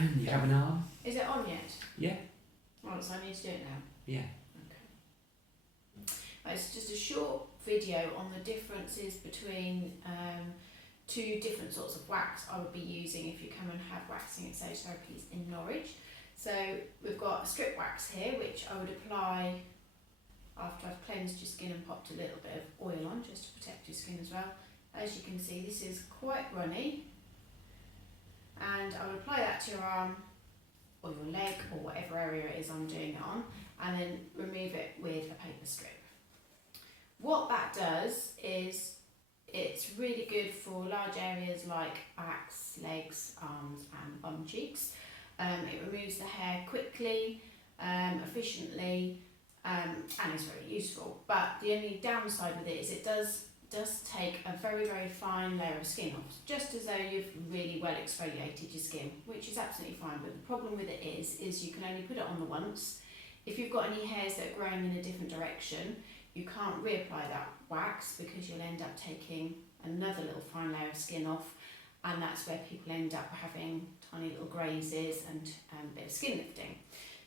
You have an arm? Is it on yet? Yeah. Right, so I need to do it now. Yeah. Okay. Right, it's just a short video on the differences between two different sorts of wax I would be using if you come and have waxing excision therapies in Norwich. So we've got a strip wax here, which I would apply after I've cleansed your skin and popped a little bit of oil on, just to protect your skin as well. As you can see, this is quite runny, and I would apply that to your arm or your leg or whatever area it is I'm doing it on, and then remove it with a paper strip. What that does is it's really good for large areas like backs, legs, arms and bum cheeks. It removes the hair quickly, efficiently, and is very useful. But the only downside with it is it does take a very, very fine layer of skin off, just as though you've really well exfoliated your skin, which is absolutely fine. But the problem with it is you can only put it on the once. If you've got any hairs that are growing in a different direction, you can't reapply that wax because you'll end up taking another little fine layer of skin off, and that's where people end up having tiny little grazes and a bit of skin lifting.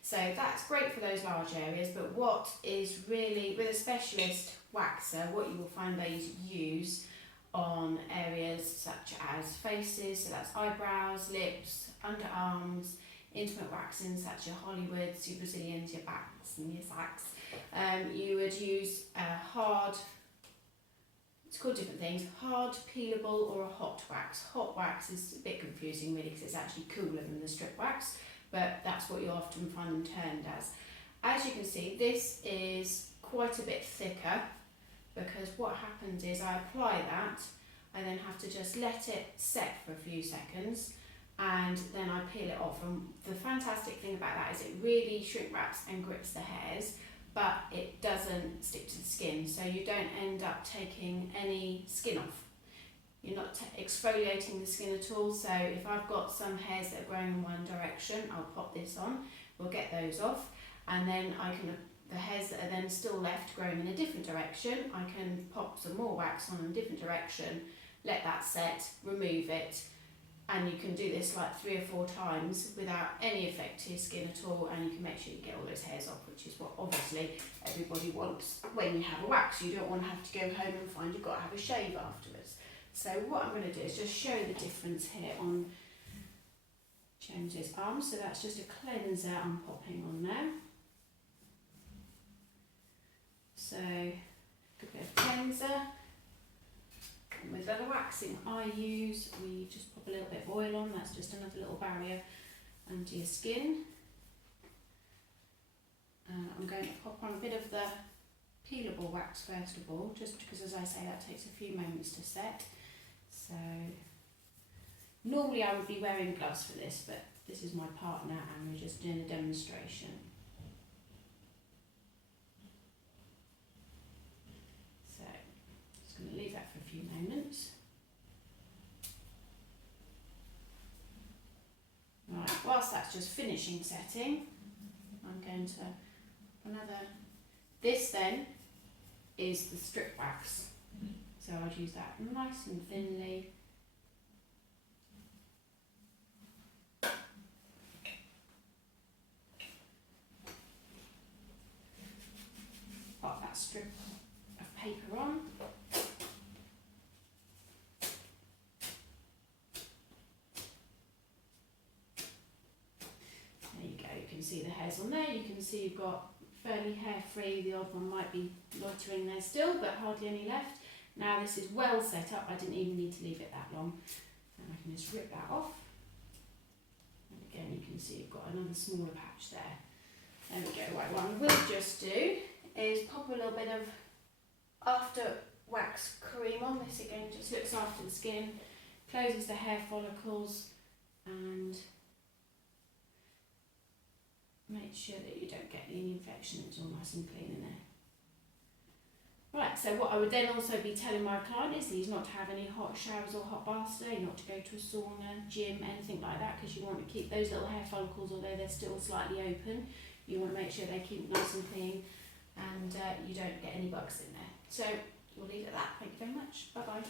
So that's great for those large areas, but what is really, with a specialist waxer, what you will find they use on areas such as faces, so that's eyebrows, lips, underarms, intimate waxing such as your Hollywoods, your Brazilians, your backs and your sacks. You would use a hard, it's called different things, hard, peelable or a hot wax. Hot wax is a bit confusing really because it's actually cooler than the strip wax, but that's what you'll often find them termed as. As you can see, this is quite a bit thicker because what happens is I apply that, I then have to just let it set for a few seconds, and then I peel it off. And the fantastic thing about that is it really shrink wraps and grips the hairs, but it doesn't stick to the skin, so you don't end up taking any skin off. You're not exfoliating the skin at all. So if I've got some hairs that are growing in one direction, I'll pop this on, we'll get those off, and then I can, the hairs that are then still left growing in a different direction, I can pop some more wax on in a different direction, let that set, remove it, and you can do this like 3 or 4 times without any effect to your skin at all, and you can make sure you get all those hairs off, which is what obviously everybody wants when you have a wax. You don't want to have to go home and find you've got to have a shave afterwards. So what I'm going to do is just show the difference here on James's arm. So that's just a cleanser I'm popping on now. So a good bit of cleanser. And with other waxing I use, we just pop a little bit of oil on. That's just another little barrier under your skin. I'm going to pop on a bit of the peelable wax first of all, just because, as I say, that takes a few moments to set. So normally I would be wearing gloves for this, but this is my partner and we're just doing a demonstration. So just going to leave that for a few moments. Right, whilst that's just finishing setting, I'm going to another, this then is the strip wax. So I'd use that nice and thinly. Pop that strip of paper on. There you go, you can see the hairs on there. You can see you've got fairly hair free. The odd one might be loitering there still, but hardly any left. Now this is well set up, I didn't even need to leave it that long. And I can just rip that off. And again, you can see you've got another smaller patch there. There we go. Right, what I will just do is pop a little bit of after wax cream on. This again just looks after the skin, closes the hair follicles, and make sure that you don't get any infection. It's all nice and clean in there. Right, so what I would then also be telling my client is he's not to have any hot showers or hot baths today, not to go to a sauna, gym, anything like that, because you want to keep those little hair follicles, although they're still slightly open, you want to make sure they keep nice and clean and you don't get any bugs in there. So we'll leave it at that. Thank you very much. Bye bye.